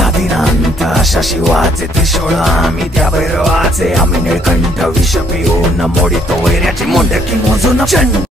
आदिनांत अशा शिवाचे त्रिशूळ आम्ही त्या भैरवाचे आम्ही निळकंठ विष पिऊन मोडितो वैऱ्याची मोंडकी मोजून